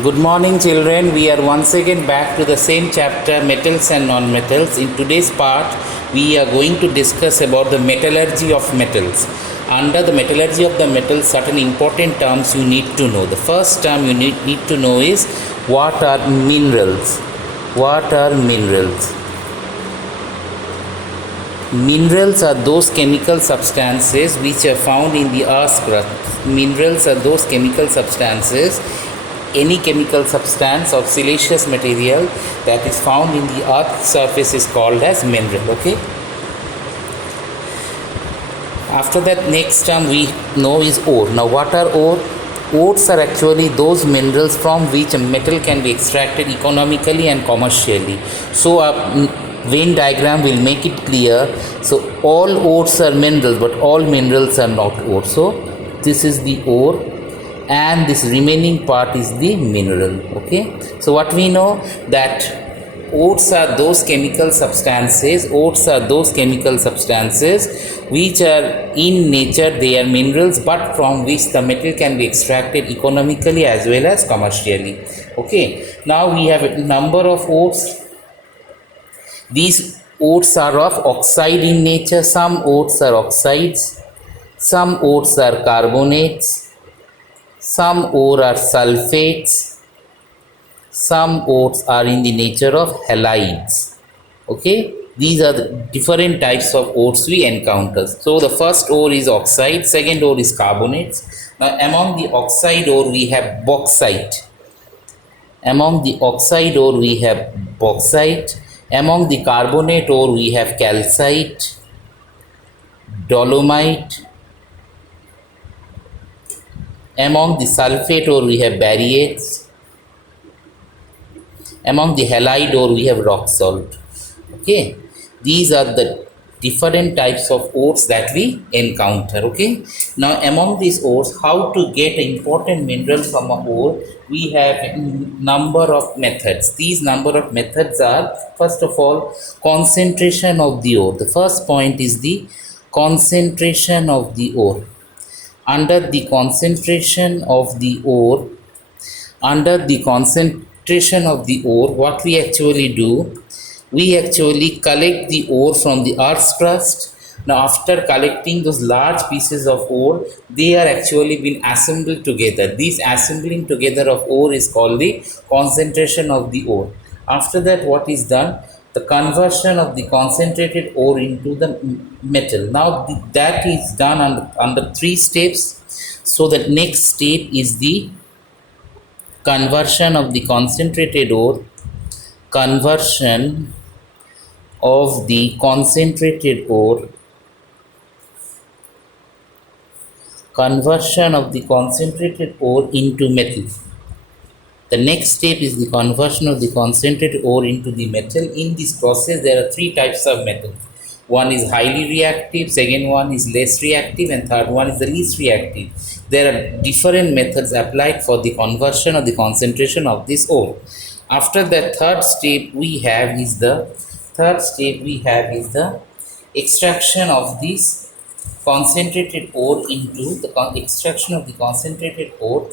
Good morning, children. We are once again back to the same chapter, metals and non-metals. In today's part, we are going to discuss about the metallurgy of metals. Under the metallurgy of the metals, certain important terms you need to know. The first term you need to know is what are minerals? What are minerals? Minerals are those chemical substances which are found in the earth's crust. Minerals are those chemical substances, any chemical substance or siliceous material that is found in the earth's surface is called as mineral. Okay. After that, next term we know is ore. Now what are ore? Ores are actually those minerals from which a metal can be extracted economically and commercially. So a Venn diagram will make it clear. So all ores are minerals, but all minerals are not ore. So this is the ore and this remaining part is the mineral. Okay. So what we know that ores are those chemical substances. Ores are those chemical substances which are in nature they are minerals, but from which the metal can be extracted economically as well as commercially. Okay. Now we have a number of ores. These ores are of oxide in nature. Some ores are oxides. Some ores are carbonates. Some ore are sulfates. Some ores are in the nature of halides. Okay, these are the different types of ores we encounter. So the first ore is oxide, second ore is carbonates. Now among the oxide ore we have bauxite. Among the oxide ore we have bauxite. Among the carbonate ore we have calcite, dolomite. Among the sulfate ore we have barytes. Among the halide ore we have rock salt. Okay, these are the different types of ores that we encounter. Okay, now among these ores, how to get an important mineral from a ore, we have a number of methods. These number of methods are, first of all, concentration of the ore. The first point is the concentration of the ore. Under the concentration of the ore, what we actually do, we actually collect the ore from the earth's crust. Now after collecting those large pieces of ore, they are actually been assembled together. This assembling together of ore is called the concentration of the ore. After that, what is done? The conversion of the concentrated ore into the metal. Now that is done under three steps. So the next step is the conversion of the concentrated ore, conversion of the concentrated ore, conversion of the concentrated ore into metal. The next step is the conversion of the concentrated ore into the metal. In this process, there are three types of metals. One is highly reactive, second one is less reactive, and third one is the least reactive. There are different methods applied for the conversion of the concentration of this ore. After that, third step we have is the extraction of this concentrated ore into the extraction of the concentrated ore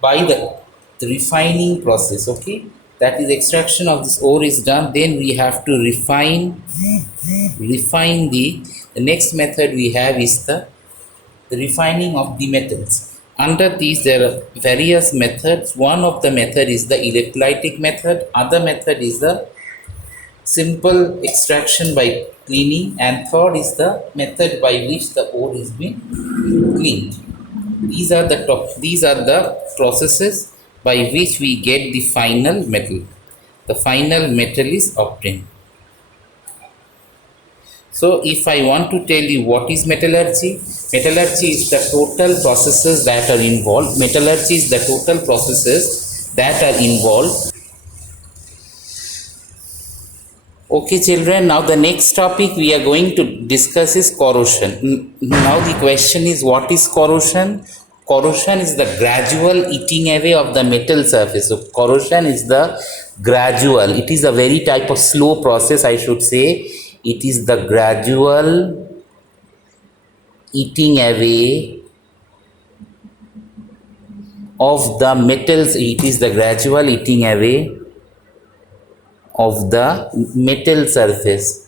by the refining process. Okay, that is extraction of this ore is done, then we have to refine the next method we have is the refining of the metals. Under these there are various methods. One of the method is the electrolytic method, other method is the simple extraction by cleaning, and third is the method by which the ore is being cleaned. These are the processes by which we get the final metal. The final metal is obtained. So if I want to tell you what is metallurgy, metallurgy is the total processes that are involved. Metallurgy is the total processes that are involved. Okay, children, now the next topic we are going to discuss is corrosion. Now the question is, what is corrosion? Corrosion is the gradual eating away of the metal surface. So corrosion is the gradual. It is a very type of slow process, I should say. It is the gradual eating away of the metals. It is the gradual eating away of the metal surface.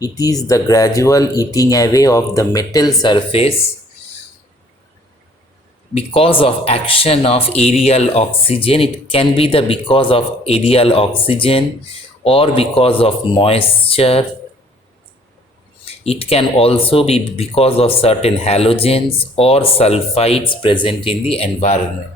It is the gradual eating away of the metal surface because of action of aerial oxygen. It can be the because of aerial oxygen or because of moisture. It can also be because of certain halogens or sulfides present in the environment.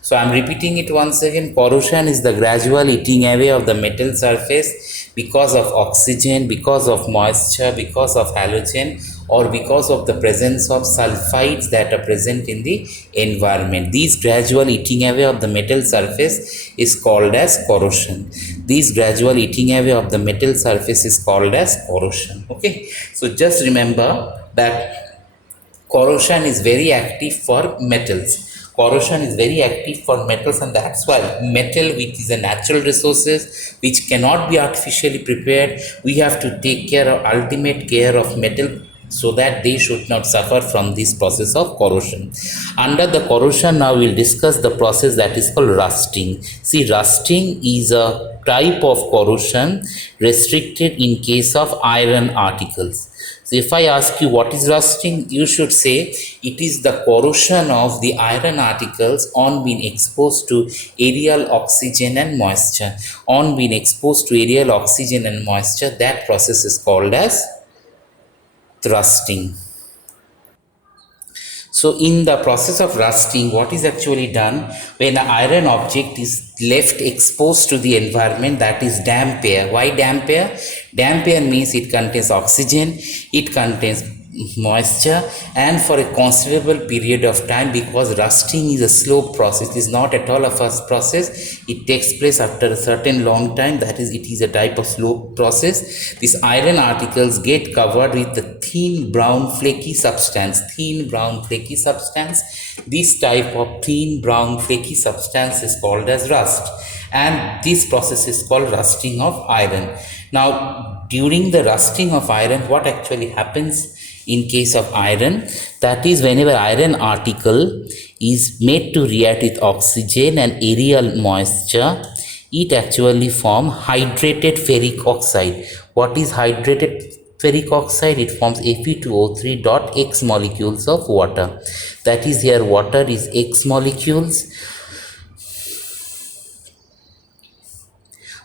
So I am repeating it once again. Corrosion is the gradual eating away of the metal surface because of oxygen, because of moisture, because of halogen, or because of the presence of sulfides that are present in the environment. These gradual eating away of the metal surface is called as corrosion. These gradual eating away of the metal surface is called as corrosion. Okay, so just remember that corrosion is very active for metals. Corrosion is very active for metals, and that's why metal, which is a natural resources which cannot be artificially prepared, we have to take care of ultimate care of metal so that they should not suffer from this process of corrosion. Under the corrosion, now we'll discuss the process that is called rusting. See, rusting is a type of corrosion restricted in case of iron articles. So if I ask you what is rusting, you should say it is the corrosion of the iron articles on being exposed to aerial oxygen and moisture. On being exposed to aerial oxygen and moisture, that process is called as thrusting. So in the process of rusting, what is actually done when an iron object is left exposed to the environment, that is damp air. Why damp air? Damp air means it contains oxygen, it contains moisture, and for a considerable period of time, because rusting is a slow process, it is not at all a fast process, it takes place after a certain long time, that is, it is a type of slow process. These iron articles get covered with the thin brown flaky substance. This type of thin brown flaky substance is called as rust, and this process is called rusting of iron. Now during the rusting of iron, what actually happens in case of iron, that is, whenever iron article is made to react with oxygen and aerial moisture, it actually form hydrated ferric oxide. What is hydrated ferric oxide? It forms Fe2O3 dot X molecules of water. That is, here water is X molecules.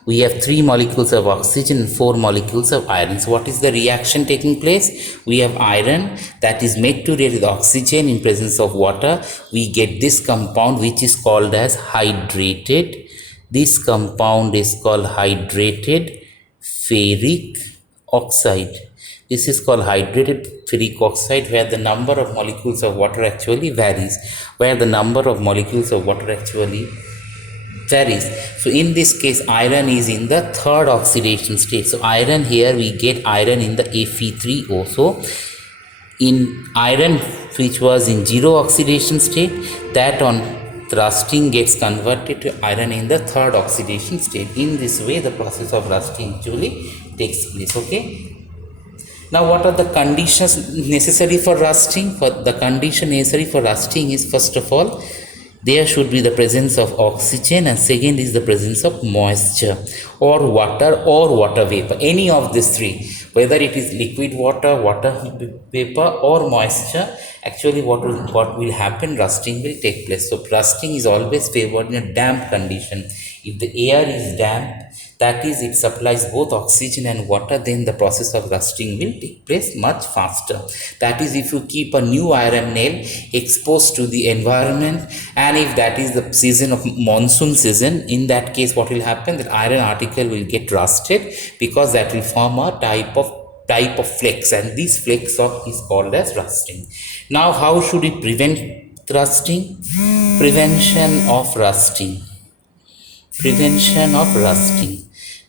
We have 3 molecules of oxygen and 4 molecules of iron. So what is the reaction taking place? We have iron that is made to react with oxygen in presence of water. We get this compound which is called as hydrated. This compound is called hydrated ferric oxide. This is called hydrated ferric oxide, where the number of molecules of water actually varies. So in this case, iron is in the third oxidation state. So iron, here we get iron in the Fe3O. So in iron which was in zero oxidation state, that on rusting gets converted to iron in the third oxidation state. In this way, the process of rusting actually takes place. Okay. Now, what are the conditions necessary for rusting? The condition necessary for rusting is, first of all, there should be the presence of oxygen, and second is the presence of moisture or water vapor. Any of these three, whether it is liquid water, water vapor or moisture, actually what will happen, rusting will take place. So rusting is always favored in a damp condition. If the air is damp, that is, it supplies both oxygen and water, then the process of rusting will take place much faster. That is, if you keep a new iron nail exposed to the environment, and if that is the season of monsoon season, in that case what will happen, that iron article will get rusted, because that will form a type of flakes, and this flakes is called as rusting. Now how should we prevent rusting? Prevention of rusting.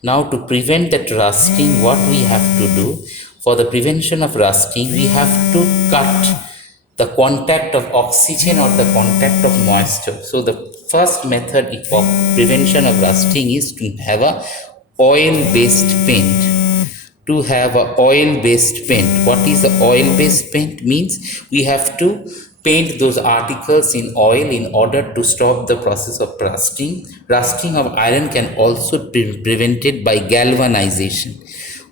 Now to prevent that rusting, what we have to do? For the prevention of rusting, we have to cut the contact of oxygen or the contact of moisture. So the first method of prevention of rusting is to have a oil-based paint. What is the oil-based paint? Means we have to paint those articles in oil in order to stop the process of rusting. Rusting of iron can also be prevented by galvanization.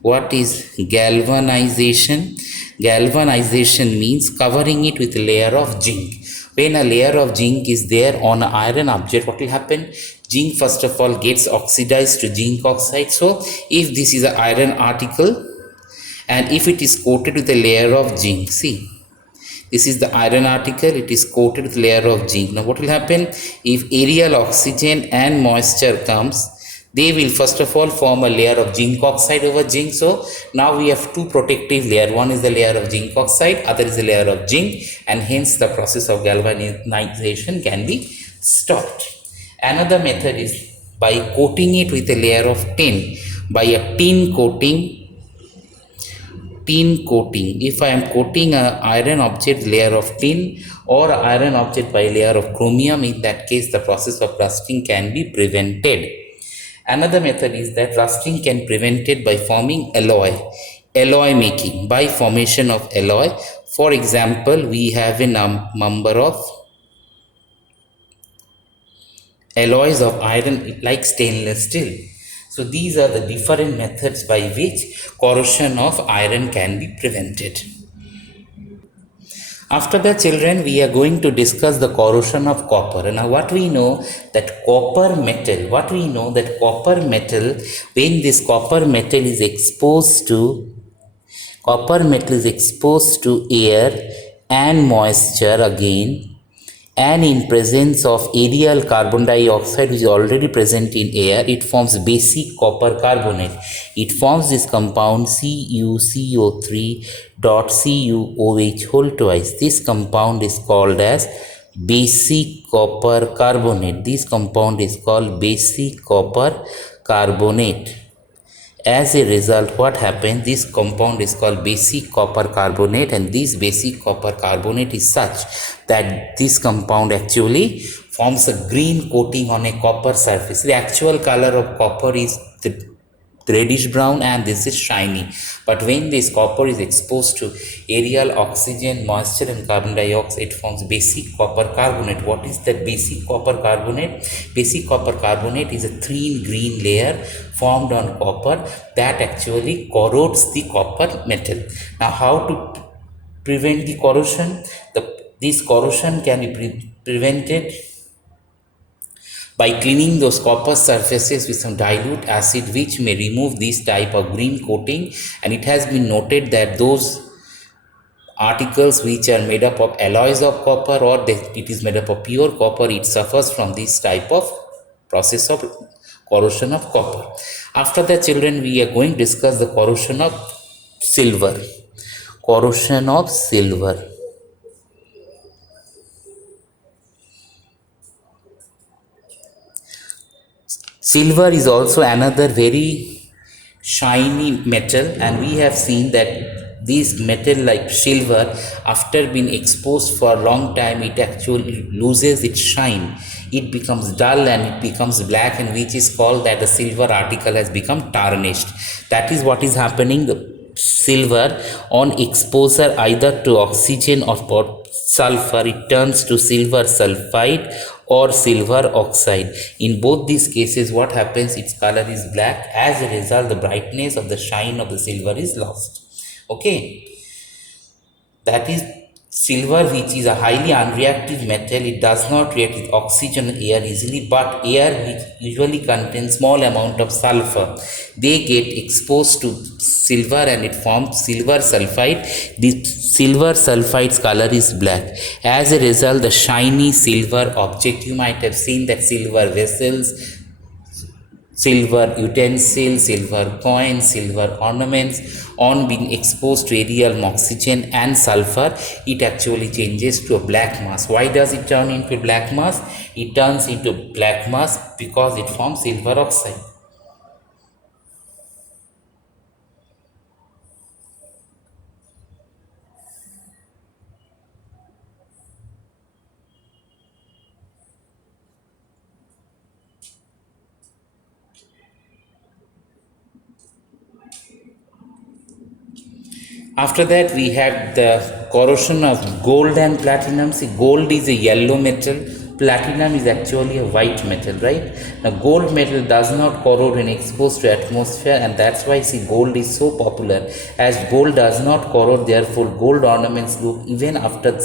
What is galvanization? Galvanization means covering it with a layer of zinc. When a layer of zinc is there on an iron object, what will happen? Zinc first of all gets oxidized to zinc oxide. So if this is an iron article and if it is coated with a layer of zinc, see, this is the iron article, it is coated with layer of zinc. Now what will happen? If aerial oxygen and moisture comes, they will first of all form a layer of zinc oxide over zinc. So now we have two protective layer. One is the layer of zinc oxide, other is the layer of zinc, and hence the process of galvanization can be stopped. Another method is by coating it with a layer of tin. By a tin coating, if I am coating a iron object layer of tin or a iron object by layer of chromium, in that case the process of rusting can be prevented. Another method is that rusting can be prevented by forming alloy making, by formation of alloy. For example, we have a number of alloys of iron like stainless steel. So these are the different methods by which corrosion of iron can be prevented. After the children, we are going to discuss the corrosion of copper. Now, what we know that copper metal, when this copper metal is exposed to air and moisture again, and in presence of aerial carbon dioxide which is already present in air, it forms basic copper carbonate. It forms this compound CuCO3 dot CuOH whole twice. This compound is called as basic copper carbonate. This compound is called basic copper carbonate. As a result, what happens? This compound is called basic copper carbonate, and this basic copper carbonate is such that this compound actually forms a green coating on a copper surface. The actual color of copper is the reddish brown and this is shiny, but when this copper is exposed to aerial oxygen, moisture and carbon dioxide, it forms basic copper carbonate. What is that basic copper carbonate? Basic copper carbonate is a thin green layer formed on copper that actually corrodes the copper metal. Now how to prevent the corrosion? This corrosion can be prevented by cleaning those copper surfaces with some dilute acid which may remove this type of green coating. And it has been noted that those articles which are made up of alloys of copper or it is made up of pure copper, it suffers from this type of process of corrosion of copper. After that, children, we are going to discuss the corrosion of silver. Corrosion of silver. Silver is also another very shiny metal, and we have seen that this metal like silver, after being exposed for a long time, it actually loses its shine. It becomes dull and it becomes black, and which is called that the silver article has become tarnished. That is what is happening. The silver on exposure either to oxygen or sulfur, it turns to silver sulfide or silver oxide. In both these cases, what happens? Its color is black. As a result, the brightness of the shine of the silver is lost. Okay, that is silver, which is a highly unreactive metal. It does not react with oxygen and air easily, but air which usually contains small amount of sulfur, they get exposed to silver and it forms silver sulfide. The silver sulfide's color is black. As a result, the shiny silver object, you might have seen that silver vessels, silver utensils, silver coins, silver ornaments, on being exposed to aerial oxygen and sulfur, it actually changes to a black mass. Why does it turn into a black mass? It turns into black mass because it forms silver oxide. After that, we had the corrosion of gold and platinum. See, gold is a yellow metal, platinum is actually a white metal, right? Now, gold metal does not corrode when exposed to atmosphere, and that's why see gold is so popular. As gold does not corrode, therefore, gold ornaments look even after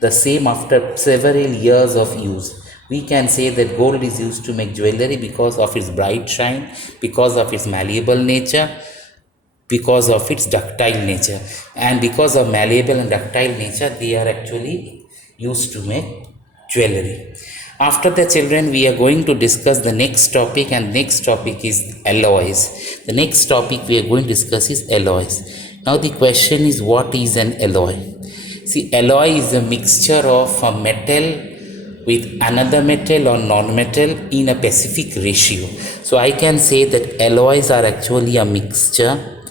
the same after several years of use. We can say that gold is used to make jewelry because of its bright shine, because of its malleable nature, because of its ductile nature, and because of malleable and ductile nature they are actually used to make jewelry. After the children, we are going to discuss the next topic, and next topic is alloys. The next topic we are going to discuss is alloys. Now the question is, what is an alloy? See, alloy is a mixture of a metal with another metal or non-metal in a specific ratio. So I can say that alloys are actually a mixture.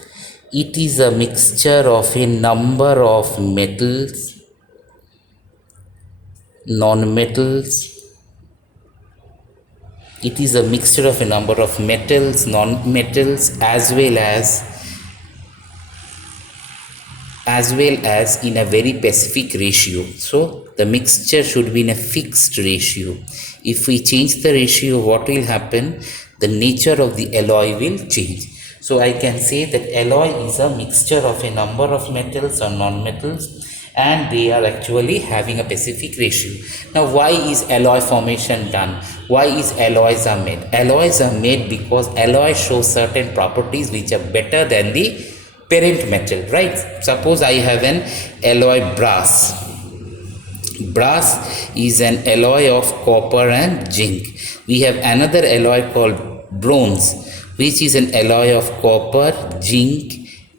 It is a mixture of a number of metals, non-metals. It is a mixture of a number of metals, non-metals, as well as in a very specific ratio. So the mixture should be in a fixed ratio. If we change the ratio, what will happen? The nature of the alloy will change. So I can say that alloy is a mixture of a number of metals or non-metals, and they are actually having a specific ratio. Now, why is alloy formation done? Why is alloys are made? Alloys are made because alloy shows certain properties which are better than the parent metal, right? Suppose I have an alloy brass. Brass is an alloy of copper and zinc. We have another alloy called bronze, which is an alloy of copper, zinc,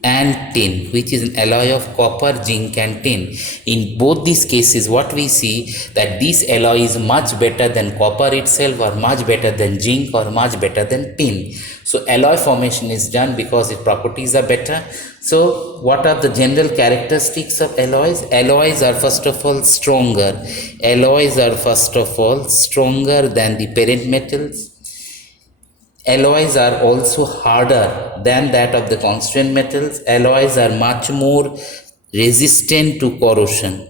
and tin, which is an alloy of copper, zinc, and tin. In both these cases, what we see that this alloy is much better than copper itself, or much better than zinc, or much better than tin. So alloy formation is done because its properties are better. So what are the general characteristics of alloys? Alloys are first of all stronger. Alloys are first of all stronger than the parent metals. Alloys are also harder than that of the constituent metals. Alloys are much more resistant to corrosion.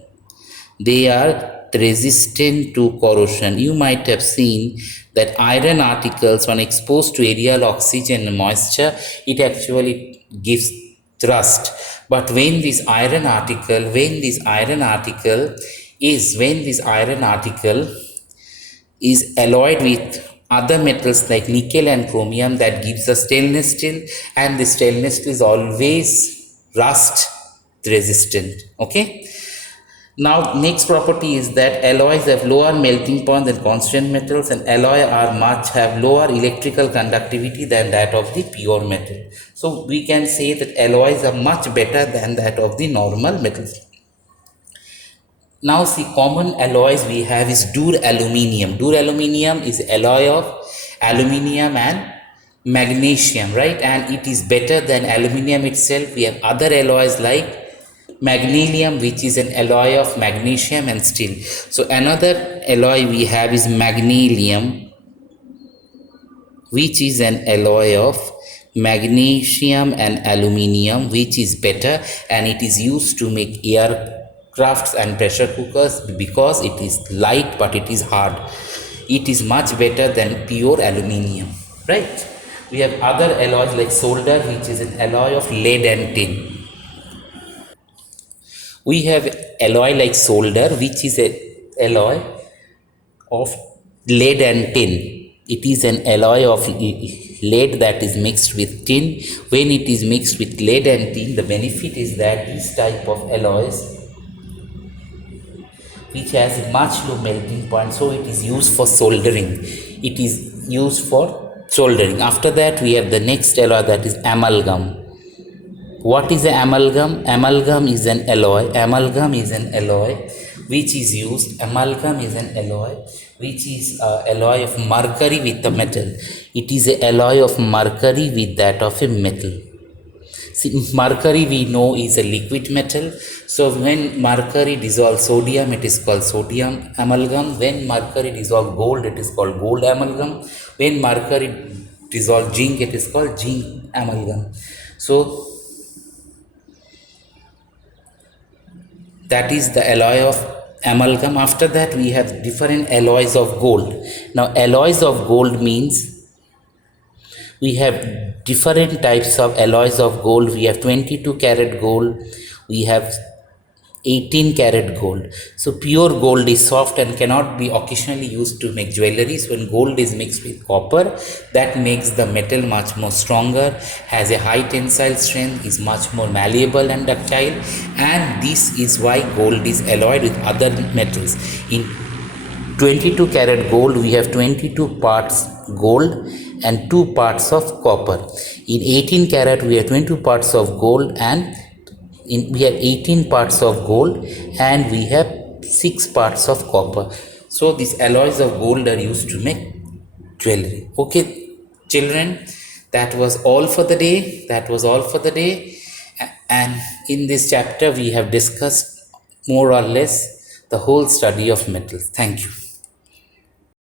They are resistant to corrosion. You might have seen that iron articles, when exposed to aerial oxygen and moisture, it actually gives thrust. But when this iron article, when this iron article is alloyed with other metals like nickel and chromium, that gives us stainless steel, and the stainless steel is always rust resistant. Okay. Now, next property is that alloys have lower melting point than constant metals, and alloy are much have lower electrical conductivity than that of the pure metal. So we can say that alloys are much better than that of the normal metals. Now, see, common alloys we have is duraluminium. Duraluminium is alloy of aluminium and magnesium, right? And it is better than aluminium itself. We have other alloys like magnesium, which is an alloy of magnesium and steel. So another alloy we have is magnesium, which is an alloy of magnesium and aluminium, which is better, and it is used to make aircrafts and pressure cookers because it is light but it is hard. It is much better than pure aluminium, right? We have other alloys like solder, which is an alloy of lead and tin. We have alloy like solder, which is a alloy of lead and tin. It is an alloy of lead that is mixed with tin. When it is mixed with lead and tin, the benefit is that this type of alloys, which has a much low melting point, so it is used for soldering. It is used for soldering. After that, we have the next alloy, that is amalgam. What is an amalgam? Amalgam is an alloy. Amalgam is an alloy which is used. Amalgam is an alloy which is alloy of mercury with a metal. It is a alloy of mercury with that of a metal. See, mercury we know is a liquid metal. So when mercury dissolves sodium, it is called sodium amalgam. When mercury dissolves gold, it is called gold amalgam. When mercury dissolves zinc, it is called zinc amalgam. So that is the alloy of amalgam. After that we have different alloys of gold. Now alloys of gold means we have different types of alloys of gold. We have 22 karat gold, we have 18 karat gold. So pure gold is soft and cannot be occasionally used to make jewelries. When gold is mixed with copper, that makes the metal much more stronger, has a high tensile strength, is much more malleable and ductile, and this is why gold is alloyed with other metals. In 22 karat gold we have 22 parts gold and 2 parts of copper. In 18 karat we have 22 parts of gold and we have 18 parts of gold and we have 6 parts of copper. So these alloys of gold are used to make jewelry. Okay, children, that was all for the day. And in this chapter we have discussed more or less the whole study of metals. Thank you.